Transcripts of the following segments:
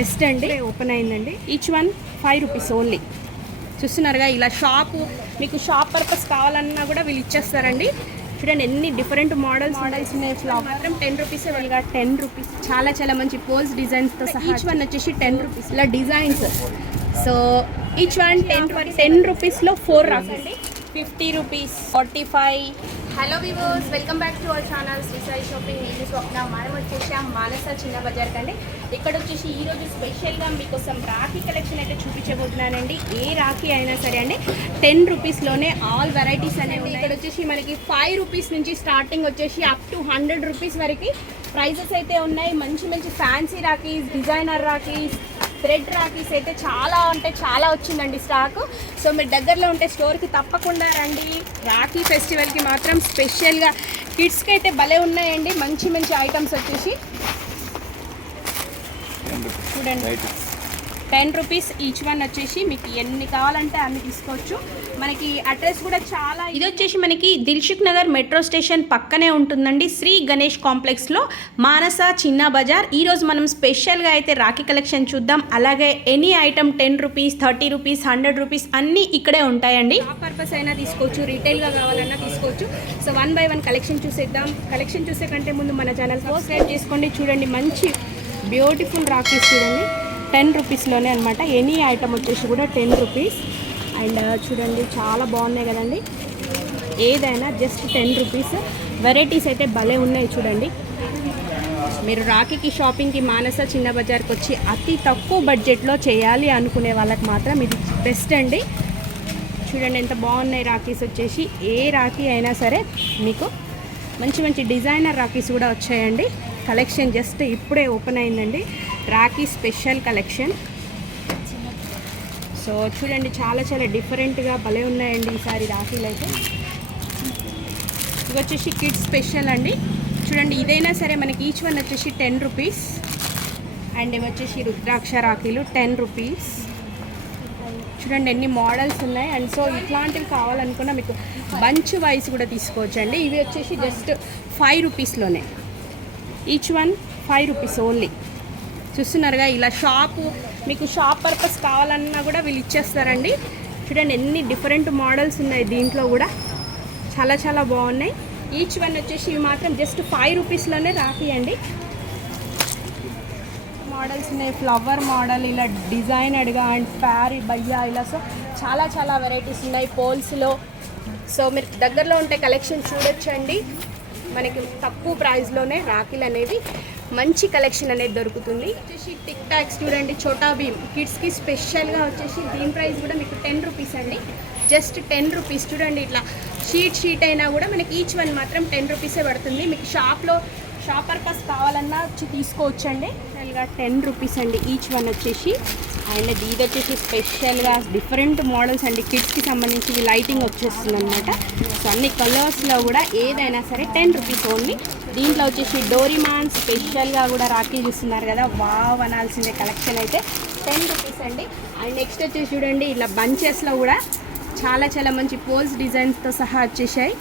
Best అండి. Open అయిందండి. Each one 5 rupees only. చూస్తున్నారుగా, ఇలా షాపు మీకు షాప్ పర్పస్ కావాలన్నా కూడా వీళ్ళు ఇచ్చేస్తారండి. చూడండి ఎన్ని డిఫరెంట్ మోడల్స్ ఉన్నాయి. ఫ్లవర్ మాత్రం 10 రూపీస్. ఇలాగా 10 రూపీస్ చాలా మంచి పోల్స్ డిజైన్స్తో సహా. ఈచ్ వన్ వచ్చేసి 10 రూపీస్. ఇలా డిజైన్స్. సో ఈచ్ వన్ 10 రూపీస్లో 4 రాకండి. 50 rupees, 45. Hello viewers, welcome back to our channel Shri Sai shopping. నేను స్వప్న. మనం వచ్చేసి మానస చిన్న బజార్ కండి. ఇక్కడ వచ్చేసి ఈరోజు స్పెషల్గా మీకోసం రాఖీ కలెక్షన్ అయితే చూపించబోతున్నానండి. ఏ రాఖీ అయినా సరే అండి 10 రూపీస్లోనే ఆల్ వెరైటీస్ అనేవి ఉన్నాయి. ఇక్కడ వచ్చేసి మనకి 5 రూపీస్ నుంచి స్టార్టింగ్ వచ్చేసి అప్ టు 100 రూపీస్ వరకు ప్రైజెస్ అయితే ఉన్నాయి. మంచి fancy rakhis, designer rakhis, thread rakhis అయితే చాలా వచ్చిందండి స్టాక్. సో మీరు దగ్గరలో ఉంటే స్టోర్కి తప్పకుండా రండి. రాఖీ ఫెస్టివల్కి మాత్రం స్పెషల్గా కిడ్స్కి అయితే భలే ఉన్నాయండి. మంచి ఐటమ్స్ వచ్చేసి చూడండి. 10 రూపీస్ ఈచ్ వన్ వచ్చేసి మీకు ఎన్ని కావాలంటే అన్ని తీసుకోవచ్చు. మనకి అడ్రస్ కూడా చాలా, ఇది వచ్చేసి మనకి దిల్సుఖ్ నగర్ మెట్రో స్టేషన్ పక్కనే ఉంటుందండి. శ్రీ గణేష్ కాంప్లెక్స్లో మానస చిన్న బజార్. ఈరోజు మనం స్పెషల్గా అయితే రాఖీ కలెక్షన్ చూద్దాం. అలాగే any item 10 rupees, 30 rupees, 100 rupees అన్నీ ఇక్కడే ఉంటాయండి. షాప్ పర్పస్ అయినా తీసుకోవచ్చు, రీటైల్గా కావాలన్నా తీసుకోవచ్చు. సో 1 బై 1 కలెక్షన్ చూసేద్దాం. కలెక్షన్ చూసే కంటే ముందు మన ఛానల్ సబ్స్క్రైబ్ చేసుకోండి. చూడండి మంచి బ్యూటిఫుల్ రాఖీస్ చూడండి 10 రూపీస్లోనే అనమాట. ఎనీ ఐటమ్ వచ్చేసి కూడా 10 రూపీస్. అండ్ చూడండి చాలా బాగున్నాయి కదండి. ఏదైనా జస్ట్ 10 రూపీస్. వెరైటీస్ అయితే భలే ఉన్నాయి చూడండి. మీరు రాఖీకి షాపింగ్కి మానస చిన్న బజార్కి వచ్చి అతి తక్కువ బడ్జెట్లో చేయాలి అనుకునే వాళ్ళకి మాత్రం ఇది బెస్ట్ అండి. చూడండి ఎంత బాగున్నాయి రాఖీస్ వచ్చేసి. ఏ రాఖీ అయినా సరే మీకు మంచి డిజైనర్ రాఖీస్ కూడా వచ్చాయండి. కలెక్షన్ జస్ట్ ఇప్పుడే ఓపెన్ అయిందండి. Rakhi special collection. సో చూడండి చాలా డిఫరెంట్గా భలే ఉన్నాయండి ఈసారి రాఖీలు అయితే. ఇవి వచ్చేసి కిడ్స్ స్పెషల్ అండి. చూడండి ఇదైనా సరే మనకి ఈచ్ వన్ వచ్చేసి 10 రూపీస్. అండ్ ఇవి వచ్చేసి రుద్రాక్ష రాఖీలు 10 రూపీస్. చూడండి ఎన్ని మోడల్స్ ఉన్నాయి. అండ్ సో ఇట్లాంటివి కావాలనుకున్నా మీకు బంచ్ వైజ్ కూడా తీసుకోవచ్చండి. ఇవి వచ్చేసి జస్ట్ 5 రూపీస్లోనే. Each one 5 rupees only. చూస్తున్నారుగా, ఇలా షాపు మీకు షాప్ పర్పస్ కావాలన్నా కూడా వీళ్ళు ఇచ్చేస్తారండి. చూడండి ఎన్ని డిఫరెంట్ మోడల్స్ ఉన్నాయి. దీంట్లో కూడా చాలా బాగున్నాయి. ఈచ్ వన్ వచ్చేసి ఇవి మాత్రం జస్ట్ 5 రూపీస్లోనే రాఖీ అండి. మోడల్స్ ఉన్నాయి. ఫ్లవర్ మోడల్, ఇలా డిజైనర్గా అండ్ ప్యారీ బయ్యా, ఇలా సో చాలా వెరైటీస్ ఉన్నాయి పోల్స్లో. సో మీరు దగ్గరలో ఉంటే కలెక్షన్ చూడొచ్చండి. మనకి తక్కువ ప్రైస్లోనే రాఖీలు అనేవి మంచి కలెక్షన్ అనేది దొరుకుతుంది. వచ్చేసి టిక్ టాక్స్ చూడండి, చోటా భీమ్ కిడ్స్కి స్పెషల్గా వచ్చేసి దీని ప్రైస్ కూడా మీకు 10 రూపీస్ అండి. Just 10 rupees. చూడండి ఇట్లా షీట్ అయినా కూడా మనకి ఈచ్ వన్ మాత్రం 10 రూపీసే పడుతుంది. మీకు షాప్ పర్పస్ కావాలన్నా వచ్చి తీసుకోవచ్చండి. స్పెషల్గా 10 రూపీస్ అండి ఈచ్ వన్ వచ్చేసి. అండ్ ఇది వచ్చేసి స్పెషల్గా డిఫరెంట్ మోడల్స్ అండి. కిడ్స్కి సంబంధించి లైటింగ్ వచ్చేస్తుంది అనమాట. సో అన్ని కలర్స్లో కూడా ఏదైనా సరే 10 రూపీస్ ఓన్లీ. దీంట్లో వచ్చేసి డోరీమాన్ స్పెషల్గా కూడా రాఖీ చూస్తున్నారు కదా, వావ్ అనాల్సిందే కలెక్షన్ అయితే 10 రూపీస్ అండి. అండ్ నెక్స్ట్ వచ్చేసి చూడండి ఇలా బంచెస్లో కూడా చాలా మంచి పోల్స్ డిజైన్స్తో సహా వచ్చేసాయి.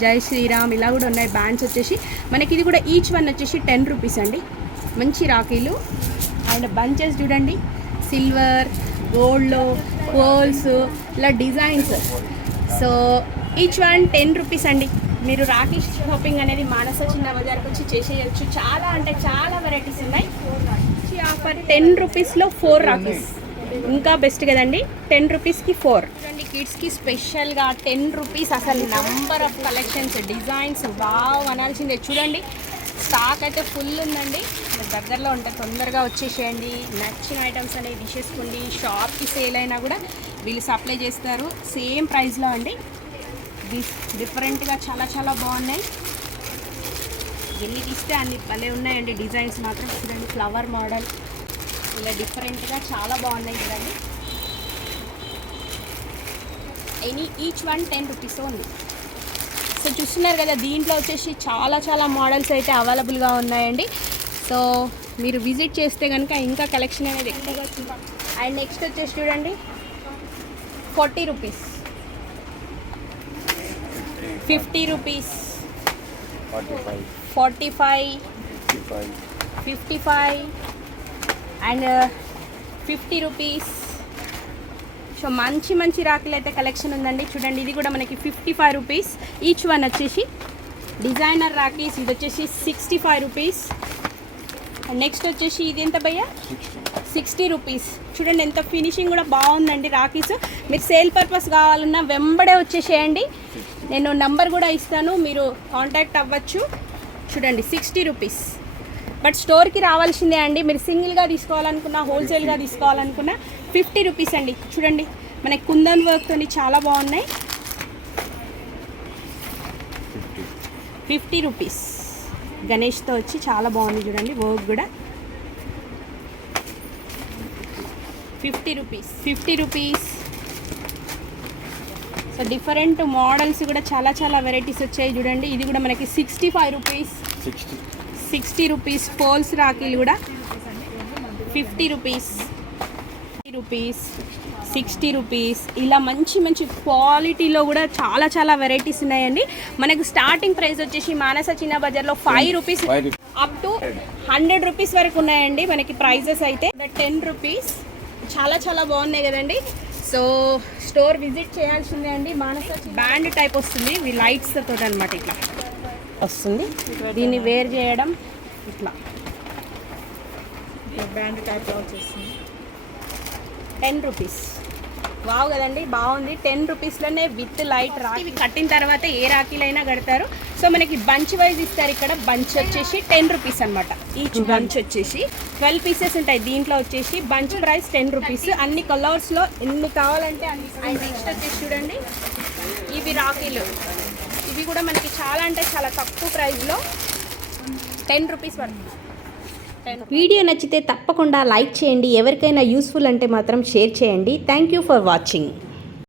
జై శ్రీరామ్ ఇలా కూడా ఉన్నాయి. బ్యాండ్స్ వచ్చేసి మనకి ఇది కూడా ఈచ్ వన్ వచ్చేసి 10 రూపీస్ అండి. మంచి రాఖీలు. అండ్ బంచెస్ చూడండి సిల్వర్, గోల్డ్లో పోల్స్, ఇలా designs. So each one 10 rupees అండి. మీరు రాఖీ షాపింగ్ అనేది మానస చిన్న బజార్కి వచ్చి చేసేయచ్చు. చాలా వెరైటీస్ ఉన్నాయి. ఆఫర్ 10 రూపీస్లో 4 రాఖీస్. ఇంకా బెస్ట్ కదండి. 10 రూపీస్కి 4. చూడండి కిడ్స్కి స్పెషల్గా 10 రూపీస్. అసలు number of collections, designs wow అనాల్సిందే. చూడండి స్టాక్ అయితే ఫుల్ ఉందండి. దగ్గరలో ఉంటే తొందరగా వచ్చేసేయండి. నచ్చిన ఐటమ్స్ అనేవి తీసేసుకోండి. షాప్కి సేల్ అయినా కూడా వీళ్ళు సప్లై చేస్తారు సేమ్ ప్రైస్లో అండి. డిఫరెంట్గా చాలా బాగున్నాయి. ఎన్ని తీస్తే అన్ని భలే ఉన్నాయండి. డిజైన్స్ మాత్రం చూడండి ఫ్లవర్ మోడల్, ఇలా డిఫరెంట్గా చాలా బాగున్నాయి చూడండి. ఈచ్ వన్ 10 రూపీస్ ఉంది. సో చూస్తున్నారు కదా, దీంట్లో వచ్చేసి చాలా మోడల్స్ అయితే అవైలబుల్గా ఉన్నాయండి. సో మీరు విజిట్ చేస్తే కనుక ఇంకా కలెక్షన్ అనేది ఎక్కువగా వచ్చింది. అండ్ నెక్స్ట్ వచ్చేసి చూడండి 40 rupees, 50 rupees, 45, 55, and 50 rupees. So మంచి మంచి రాఖీలు అయితే కలెక్షన్ ఉందండి. చూడండి ఇది కూడా మనకి 55 రూపీస్ ఈచ్ వన్ వచ్చేసి. డిజైనర్ రాఖీస్ ఇది వచ్చేసి 65 రూపీస్. అండ్ నెక్స్ట్ వచ్చేసి ఇది ఎంత భయ్యా 60 రూపీస్. చూడండి ఎంత ఫినిషింగ్ కూడా బాగుందండి రాఖీస్. మీరు సేల్ పర్పస్ కావాలన్నా వెంబడే వచ్చేసేయండి, నేను నంబర్ కూడా ఇస్తాను, మీరు కాంటాక్ట్ అవ్వచ్చు. చూడండి 60 రూపీస్. బట్ స్టోర్కి రావాల్సిందే అండి. మీరు సింగిల్గా తీసుకోవాలనుకున్నా హోల్సేల్గా తీసుకోవాలనుకున్నా 50 రూపీస్ అండి. చూడండి మనకి కుందన్ వర్క్తో చాలా బాగున్నాయి. 50 రూపీస్. గణేష్తో వచ్చి చాలా బాగుంది చూడండి వర్క్ కూడా. 50 rupees. 50 rupees. So different models కూడా చాలా చాలా వెరైటీస్ వచ్చాయి చూడండి. ఇది కూడా మనకి 65 రూపీస్. 60 రూపీస్. పోల్స్ రాఖీలు కూడా 50 రూపీస్. 50 రూపీస్. 60 రూపీస్. ఇలా మంచి మంచి క్వాలిటీలో కూడా చాలా చాలా వెరైటీస్ ఉన్నాయండి. మనకు స్టార్టింగ్ ప్రైస్ వచ్చేసి మానస చిన్న బజార్లో 5 రూపీస్ అప్ టు 100 రూపీస్ వరకు ఉన్నాయండి మనకి ప్రైజెస్ అయితే. 10 రూపీస్. చాలా చాలా బాగున్నాయి కదండి. సో స్టోర్ విజిట్ చేయాల్సిందే అండి. మానస బ్యాండ్ టైప్ వస్తుంది, ఇవి లైట్స్ తోటి అనమాట ఇట్లా వస్తుంది. దీన్ని వేర్ చేయడం ఇట్లా బ్యాండ్ టైప్లో వచ్చేస్తుంది. 10 రూపీస్. వావ్ కదండి, బాగుంది. 10 రూపీస్లోనే విత్ లైట్ రాఖీ. ఇవి కట్టిన తర్వాత ఏ రాఖీలైనా కడతారు. సో మనకి బంచ్ వైజ్ ఇస్తారు. ఇక్కడ బంచ్ వచ్చేసి 10 రూపీస్ అనమాట. ఈచ్ బంచ్ వచ్చేసి 12 పీసెస్ ఉంటాయి. దీంట్లో వచ్చేసి బంచ్ ప్రైస్ 10 రూపీస్. అన్ని కలర్స్లో ఎన్ని కావాలంటే అన్ని. అండ్ నెక్స్ట్ వచ్చేసి చూడండి ఇవి రాఖీలు. ఇవి కూడా మనకి చాలా అంటే చాలా తక్కువ ప్రైస్లో 10 రూపీస్ పడుతుంది. వీడియో నచ్చితే తప్పకుండా లైక్ చేయండి. ఎవరికైనా యూస్ఫుల్ అంటే మాత్రం షేర్ చేయండి. Thank you for watching.